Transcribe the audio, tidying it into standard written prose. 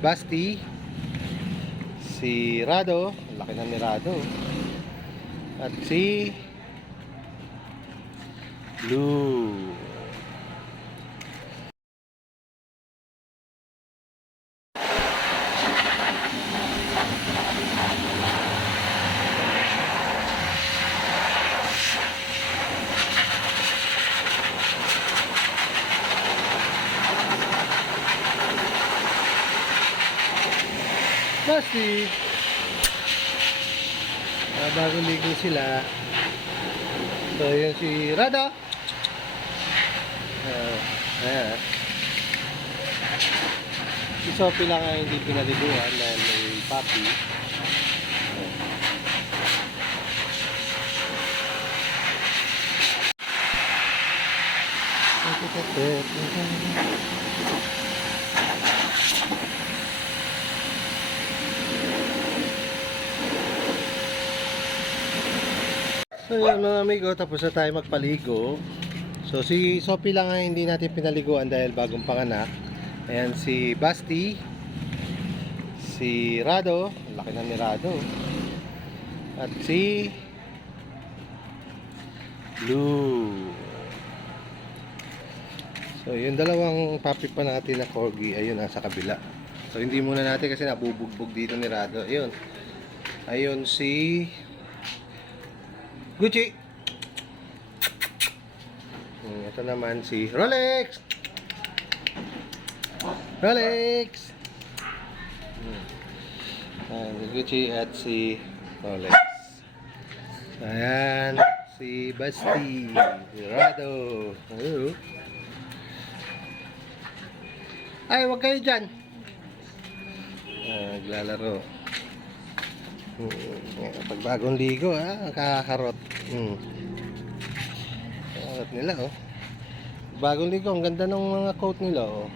Basti, si Rado, laki na ni Rado, at si Blue. Basti, bagong ligo sila. So yun si Rado. Ayan. Si Sophie lang ang hindi pinaliguan dahil may puppy. So yun mga amigo, tapos na tayo magpaligo. So si Sophie lang ang hindi natin pinaliguan dahil bagong panganak. Ayan si Basti, si Rado, laki na ni Rado, at si Blue. So yung dalawang puppy pa natin na corgi, ayun nasa kabila. So hindi muna natin kasi nabubugbog dito ni Rado. Ayun si Gucci. Ito naman si Rolex. Rolex. Si Gucci at si Rolex. Ayan si Basti, si Rado. Ay, wag kayo dyan. Naglalaro. Pag bagong ligo, kakakarot. Karot nila, oh. Bagong ligo, ang ganda ng mga coat nila, oh.